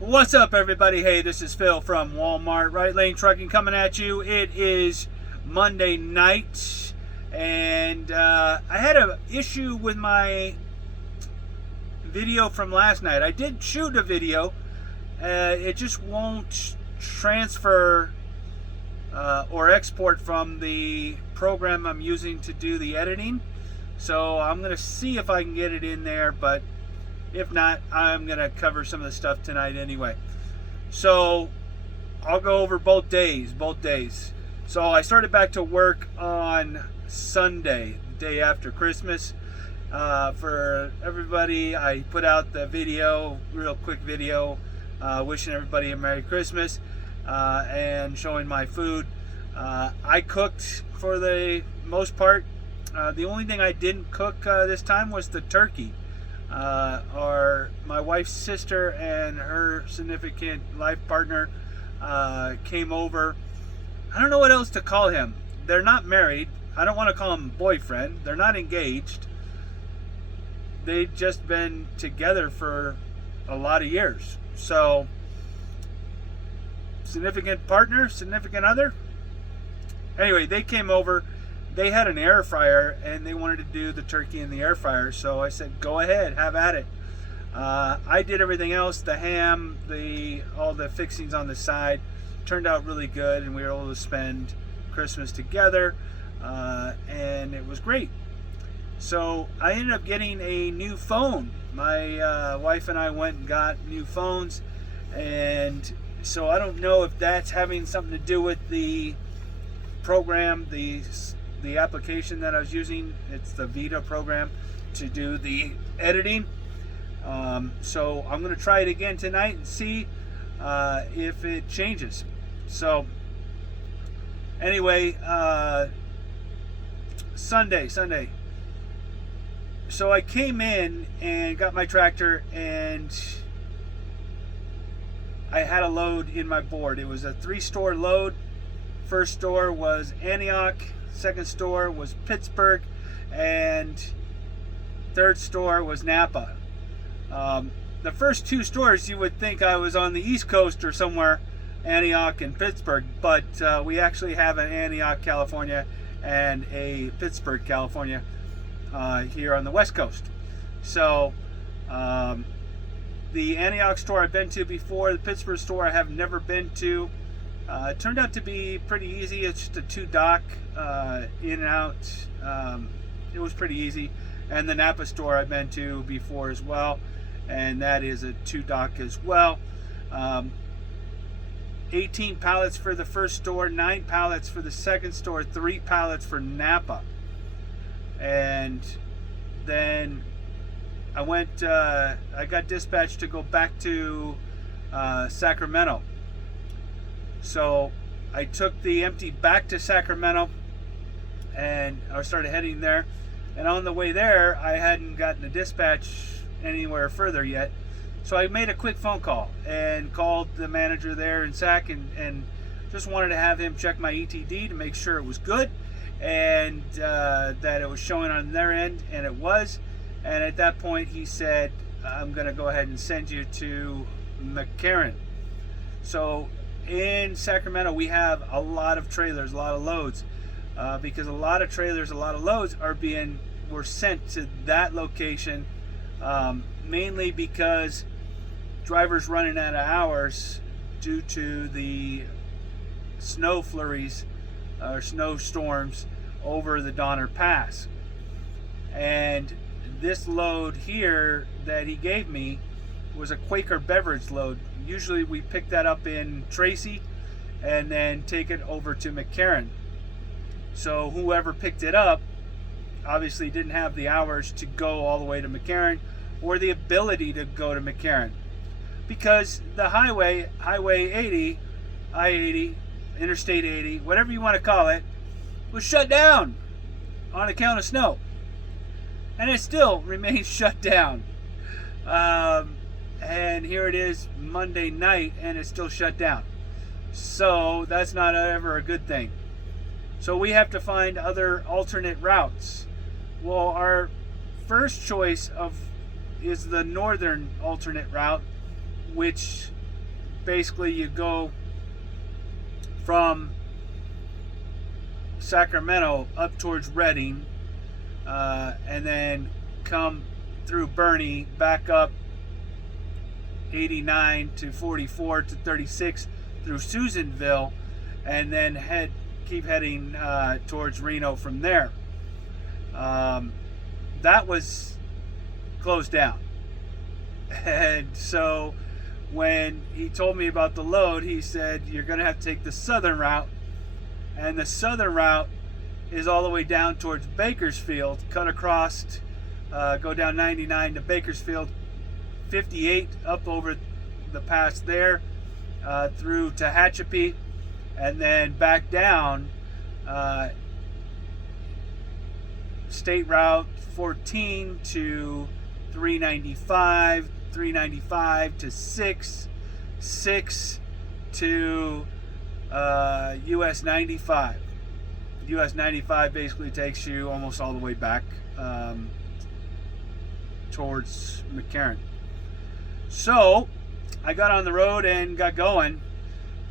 What's up, everybody? Hey, this is Phil from Walmart Right Lane Trucking coming at you. It is Monday night, and I had an issue with my video from last night. I did shoot a video. It just won't transfer or export from the program I'm using to do the editing. So I'm going to see if I can get it in there, but if not, I'm going to cover some of the stuff tonight anyway. So I'll go over both days. So I started back to work on Sunday, the day after Christmas. For everybody, I put out the video, real quick video, wishing everybody a Merry Christmas and showing my food. I cooked for the most part. The only thing I didn't cook this time was the turkey. My wife's sister and her significant life partner came over. I don't know what else to call him. They're not married. I don't want to call him boyfriend. They're not engaged. They've just been together for a lot of years. So, significant partner, significant other. Anyway, they came over. They had an air fryer and they wanted to do the turkey in the air fryer, so I said go ahead, have at it. I did everything else, the ham, all the fixings on the side. Turned out really good, and we were able to spend Christmas together, and it was great. So I ended up getting a new phone. My wife and I went and got new phones, and so I don't know if that's having something to do with the program, the application that I was using. It's the Vita program to do the editing. So I'm going to try it again tonight and see if it changes. So anyway, Sunday. So I came in and got my tractor, and I had a load in my board. It was a 3-store load. First store was Antioch, second store was Pittsburgh, and third store was Napa. The first 2 stores, you would think I was on the East Coast or somewhere, Antioch and Pittsburgh, but we actually have an Antioch, California, and a Pittsburgh, California, here on the West Coast. So the Antioch store I've been to before. The Pittsburgh store I have never been to. It turned out to be pretty easy. It's just a 2-dock in and out. It was pretty easy. And the Napa store I've been to before as well, and that is a 2-dock as well. 18 pallets for the first store, 9 pallets for the second store, 3 pallets for Napa. And then I got dispatched to go back to Sacramento. So I took the empty back to Sacramento, and I started heading there. And on the way there, I hadn't gotten a dispatch anywhere further yet. So I made a quick phone call and called the manager there in Sac, and just wanted to have him check my ETD to make sure it was good, and that it was showing on their end, and it was. And at that point he said, I'm going to go ahead and send you to McCarran. So in Sacramento we have a lot of trailers, a lot of loads, because a lot of trailers, a lot of loads were sent to that location, mainly because drivers running out of hours due to the snow flurries or snowstorms over the Donner Pass. And this load here that he gave me was a Quaker beverage load. Usually we pick that up in Tracy and then take it over to McCarran. So whoever picked it up obviously didn't have the hours to go all the way to McCarran, or the ability to go to McCarran, because the Highway 80, I-80, Interstate 80, whatever you want to call it, was shut down on account of snow. And it still remains shut down. And here it is Monday night, and it's still shut down. So that's not ever a good thing. So we have to find other alternate routes. Well, our first choice is the northern alternate route, which basically you go from Sacramento up towards Redding, and then come through Bernie, back up 89 to 44 to 36 through Susanville, and then keep heading towards Reno from there. That was closed down. And so when he told me about the load, he said, you're going to have to take the southern route. And the southern route is all the way down towards Bakersfield, cut across, go down 99 to Bakersfield, 58 up over the pass there, through Tehachapi, and then back down State Route 14 to 395, 395 to 6 to US 95. US 95 basically takes you almost all the way back towards McCarran. So I got on the road and got going.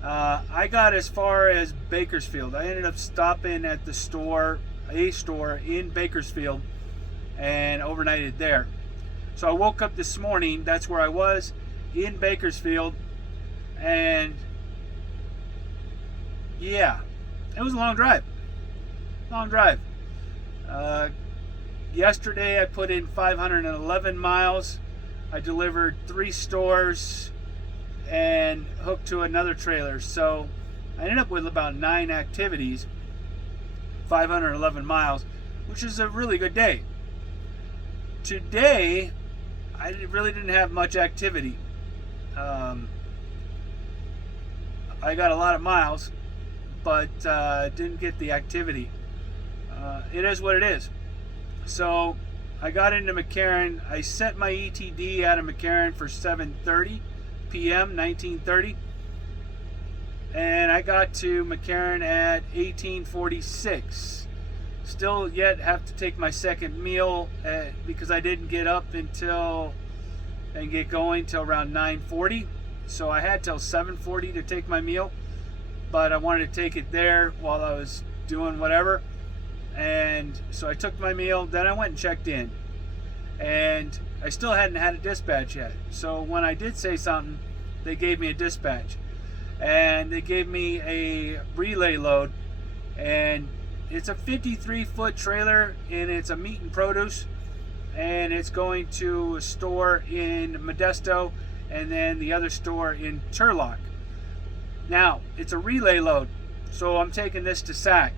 I got as far as Bakersfield. I ended up stopping at a store in Bakersfield, and overnighted there. So I woke up this morning, that's where I was, in Bakersfield, and yeah, it was a long drive. Yesterday I put in 511 miles. I delivered 3 stores and hooked to another trailer. So I ended up with about 9 activities, 511 miles, which is a really good day. Today, I really didn't have much activity. I got a lot of miles, but didn't get the activity. It is what it is. So I got into McCarran. I set my ETD out of McCarran for 7:30 p.m., 1930. And I got to McCarran at 1846. Still yet have to take my second meal because I didn't get up and get going till around 9:40. So I had till 7:40 to take my meal, but I wanted to take it there while I was doing whatever. And so I took my meal, then I went and checked in. And I still hadn't had a dispatch yet. So when I did say something, they gave me a dispatch. And they gave me a relay load. And it's a 53-foot trailer, and it's a meat and produce. And it's going to a store in Modesto, and then the other store in Turlock. Now, it's a relay load, so I'm taking this to SAC.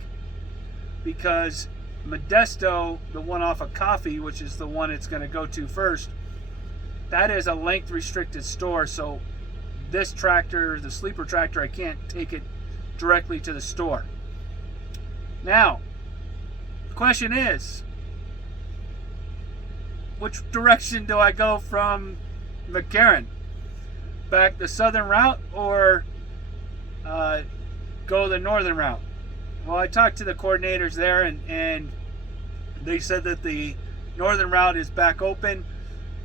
Because Modesto, the one off of Coffee, which is the one it's going to go to first, that is a length restricted store. So this tractor, the sleeper tractor, I can't take it directly to the store. Now, the question is, which direction do I go from McCarran? Back the southern route, or go the northern route? Well, I talked to the coordinators there, and they said that the northern route is back open,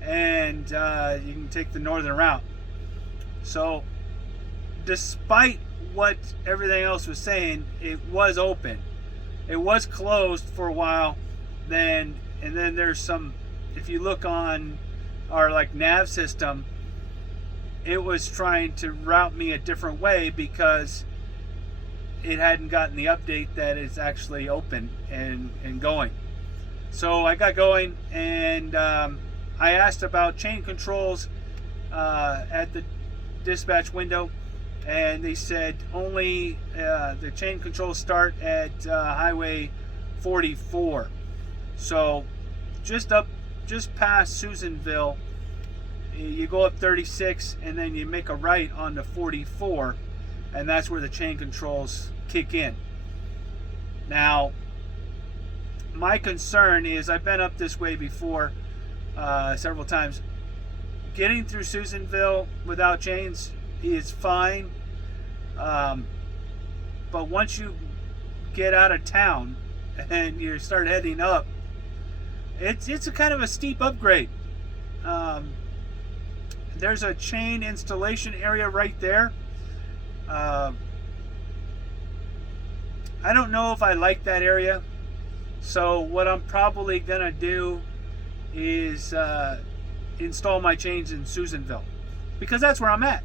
and you can take the northern route. So, despite what everything else was saying, it was open. It was closed for a while, and then there's some, if you look on our nav system, it was trying to route me a different way because it hadn't gotten the update that it's actually open and going. So I got going, and I asked about chain controls at the dispatch window, and they said only the chain controls start at Highway 44. So just past Susanville, you go up 36, and then you make a right onto 44, and that's where the chain controls kick in. Now, my concern is, I've been up this way before several times. Getting through Susanville without chains is fine, but once you get out of town and you start heading up, it's a kind of a steep upgrade. there's a chain installation area right there. I don't know if I like that area. So what I'm probably gonna do is install my chains in Susanville, because that's where I'm at.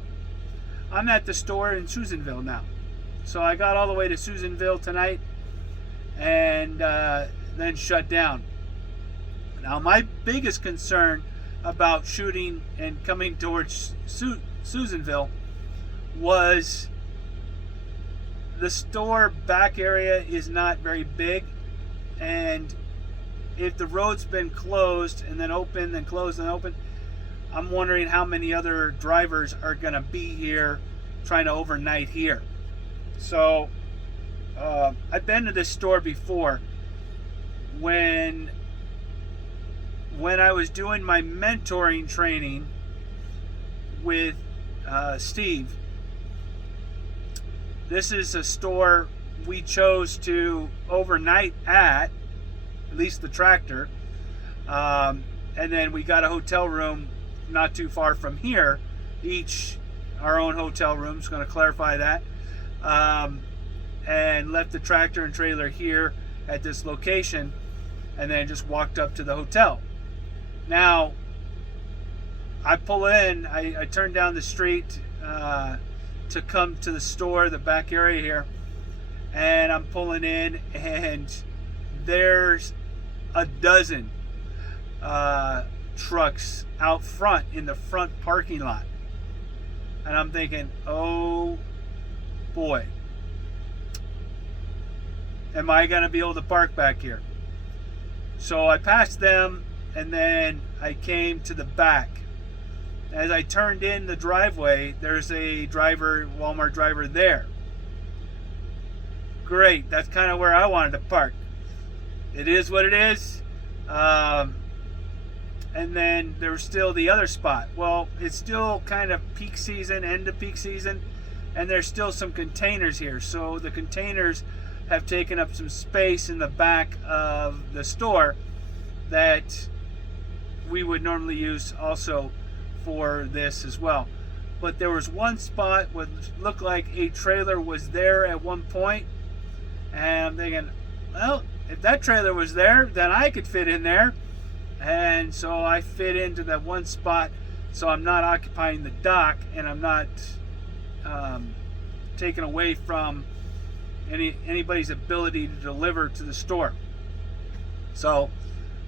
I'm at the store in Susanville now. So I got all the way to Susanville tonight and then shut down. Now my biggest concern about shooting and coming towards Susanville was the store back area is not very big, and if the road's been closed and then open, then closed and open, I'm wondering how many other drivers are going to be here trying to overnight here. So I've been to this store before when I was doing my mentoring training with Steve. This is a store we chose to overnight at least the tractor. And then we got a hotel room not too far from here, each our own hotel room. Just going to clarify that. And left the tractor and trailer here at this location, and then just walked up to the hotel. Now, I pull in, I turn down the street to come to the store, the back area here, and I'm pulling in, and there's a dozen trucks out front in the front parking lot. And I'm thinking, oh boy, am I going to be able to park back here? So I passed them, and then I came to the back. As I turned in the driveway, there's a driver, Walmart driver there. Great, that's kind of where I wanted to park. It is what it is. And then there's still the other spot. Well, it's still kind of peak season, end of peak season, and there's still some containers here. So the containers have taken up some space in the back of the store that we would normally use also for this as well. But there was one spot what looked like a trailer was there at one point, and I'm thinking, well, if that trailer was there, then I could fit in there. And so I fit into that one spot, so I'm not occupying the dock, and I'm not taken away from anybody's ability to deliver to the store. So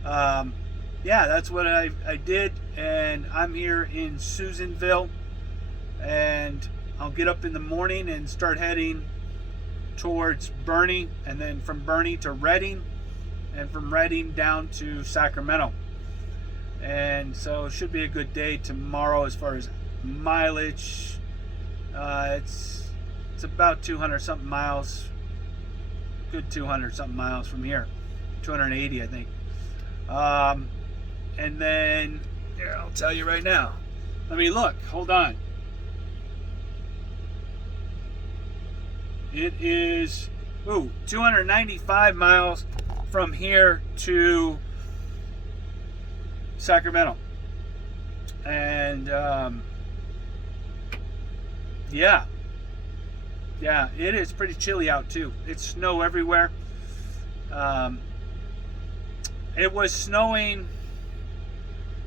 yeah, that's what I did, and I'm here in Susanville, and I'll get up in the morning and start heading towards Boerne, and then from Boerne to Redding, and from Redding down to Sacramento. And so it should be a good day tomorrow as far as mileage. It's about 200 something miles, good 200 something miles from here, 280 I think. And then here, I'll tell you right now. Let me look, hold on. It is 295 miles from here to Sacramento. And yeah, it is pretty chilly out too. It's snow everywhere. It was snowing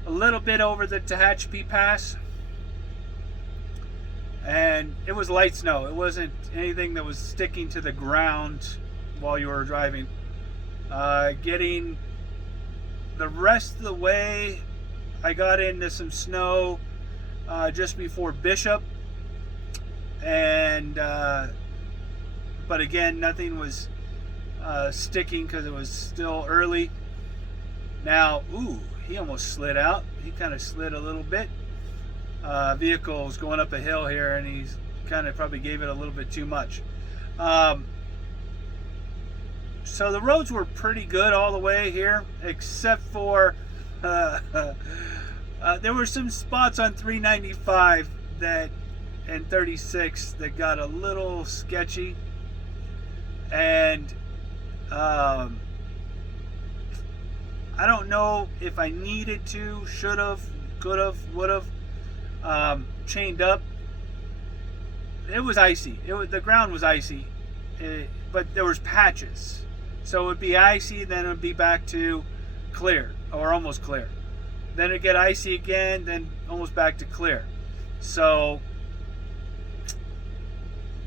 a little bit over the Tehachapi Pass, and it was light snow. It wasn't anything that was sticking to the ground while you were driving. Getting the rest of the way, I got into some snow just before Bishop, and but again, nothing was sticking because it was still early. Now, he almost slid out. He kind of slid a little bit. Vehicle's going up a hill here, and he's kind of probably gave it a little bit too much. So the roads were pretty good all the way here, except for there were some spots on 395 and 36 that got a little sketchy, and I don't know if I needed to, should have, could have, would have. chained up. It was icy. The ground was icy, but there was patches. So it would be icy, then it would be back to clear, or almost clear. Then it'd get icy again, then almost back to clear. So,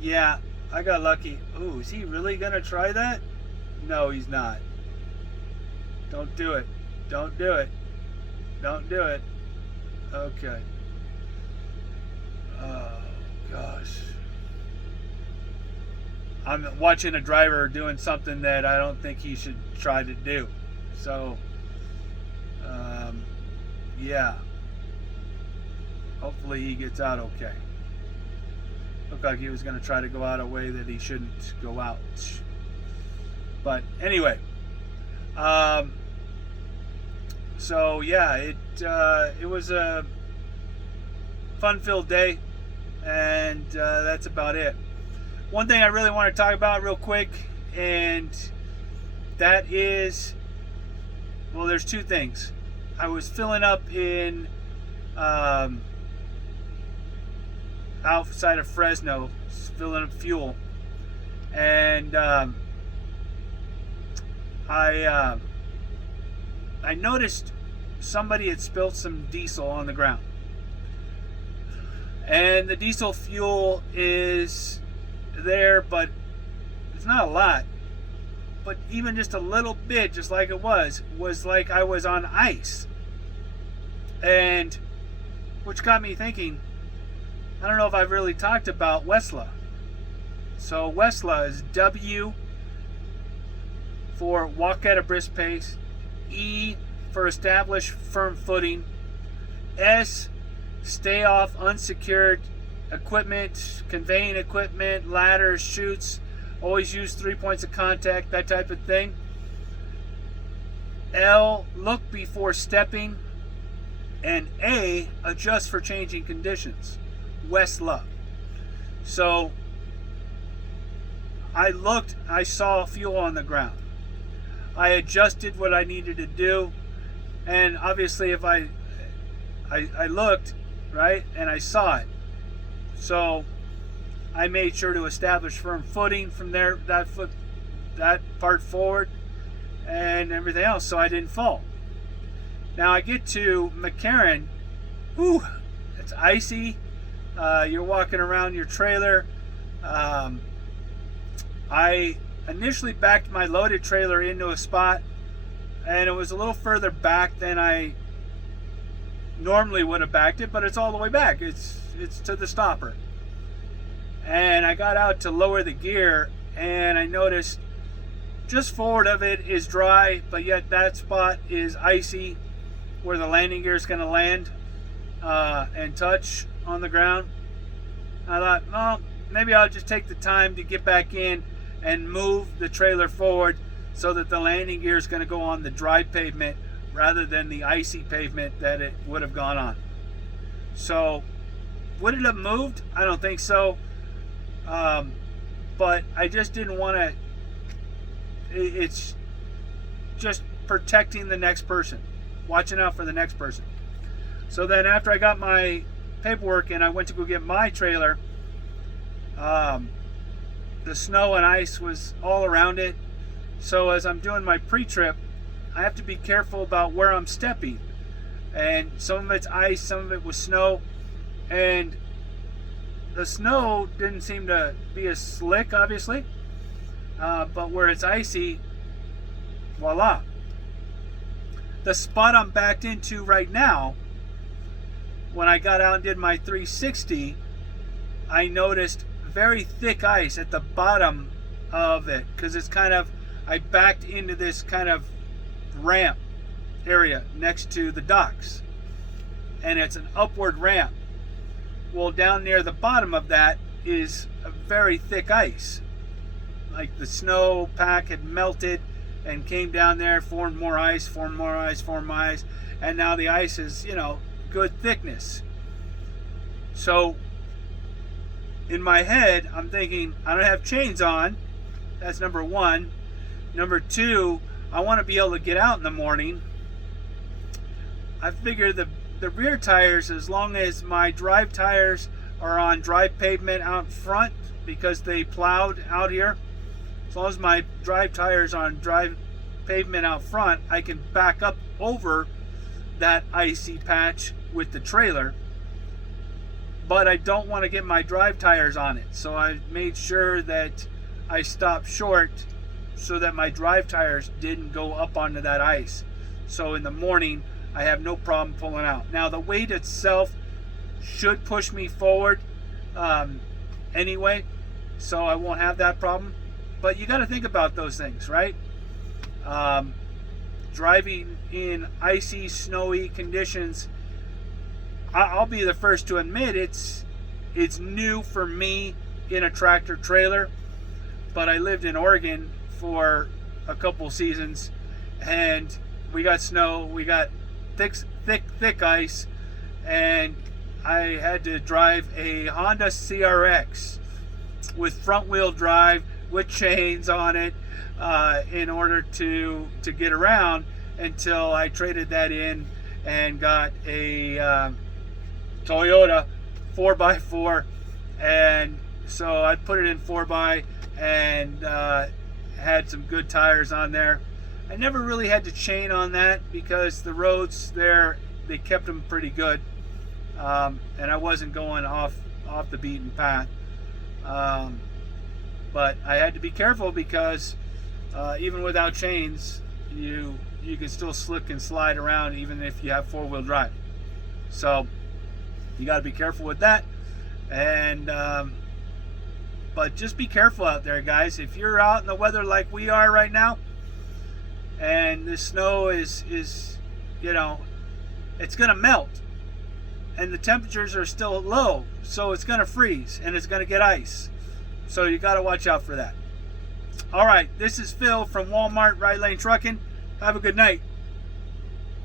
yeah, I got lucky. Oh, is he really going to try that? No, he's not. Don't do it. Don't do it. Don't do it. Okay. Oh, gosh. I'm watching a driver doing something that I don't think he should try to do. So, yeah. Hopefully he gets out okay. Looked like he was going to try to go out a way that he shouldn't go out. But anyway, so yeah, it was a fun-filled day, and that's about it. One thing I really want to talk about real quick, and that is, well, there's two things. I was filling up in outside of Fresno, filling up fuel, and I noticed somebody had spilled some diesel on the ground, and the diesel fuel is there, but it's not a lot. But even just a little bit, just like it was like I was on ice. And which got me thinking, I don't know if I've really talked about Westla. So Westla is W for walk at a brisk pace, E for establish firm footing, S, stay off unsecured equipment, conveying equipment, ladders, chutes, always use 3 points of contact, that type of thing. L, look before stepping. And A, adjust for changing conditions. Westla. So I looked, I saw fuel on the ground. I adjusted what I needed to do, and obviously if I looked, right, and I saw it. So I made sure to establish firm footing from there, that part forward, and everything else, so I didn't fall. Now I get to McCarran. Whew, it's icy. You're walking around your trailer. I initially backed my loaded trailer into a spot, and it was a little further back than I normally would have backed it, but it's all the way back. It's to the stopper. And I got out to lower the gear, and I noticed just forward of it is dry, but yet that spot is icy where the landing gear is going to land and touch on the ground. I thought, well, maybe I'll just take the time to get back in and move the trailer forward so that the landing gear is going to go on the dry pavement rather than the icy pavement that it would have gone on. So would it have moved? I don't think so. But I just didn't want to. It's just protecting the next person, watching out for the next person. So then after I got my paperwork and I went to go get my trailer, the snow and ice was all around it. So as I'm doing my pre-trip, I have to be careful about where I'm stepping. And some of it's ice, some of it was snow. And the snow didn't seem to be as slick, obviously. But where it's icy, voila. The spot I'm backed into right now, when I got out and did my 360, I noticed very thick ice at the bottom of it, because it's kind of, I backed into this kind of ramp area next to the docks, and it's an upward ramp. Well, down near the bottom of that is a very thick ice, like the snow pack had melted and came down there, formed more ice, formed more ice, formed more ice, and now the ice is, good thickness. So in my head, I'm thinking, I don't have chains on. That's number one. Number two, I want to be able to get out in the morning. I figure the the rear tires, as long as my drive tires are on dry pavement out front, because they plowed out here, as long as my drive tires are on dry pavement out front, I can back up over that icy patch with the trailer. But I don't want to get my drive tires on it, so I made sure that I stopped short so that my drive tires didn't go up onto that ice. So in the morning I have no problem pulling out. Now the weight itself should push me forward anyway, so I won't have that problem. But you got to think about those things, right? Driving in icy, snowy conditions, I'll be the first to admit it's new for me in a tractor trailer. But I lived in Oregon for a couple seasons, and we got snow, we got thick ice, and I had to drive a Honda CRX with front wheel drive with chains on it in order to get around, until I traded that in and got a Toyota 4x4, and so I put it in 4x and had some good tires on there. I never really had to chain on that because the roads there, they kept them pretty good, and I wasn't going off the beaten path. But I had to be careful because even without chains, you can still slick and slide around even if you have four-wheel drive. So you got to be careful with that. And but just be careful out there, guys. If you're out in the weather like we are right now, and the snow is you know, it's gonna melt, and the temperatures are still low, so it's gonna freeze and it's gonna get ice. So you got to watch out for that. All right, this is Phil from Walmart Right Lane Trucking. Have a good night.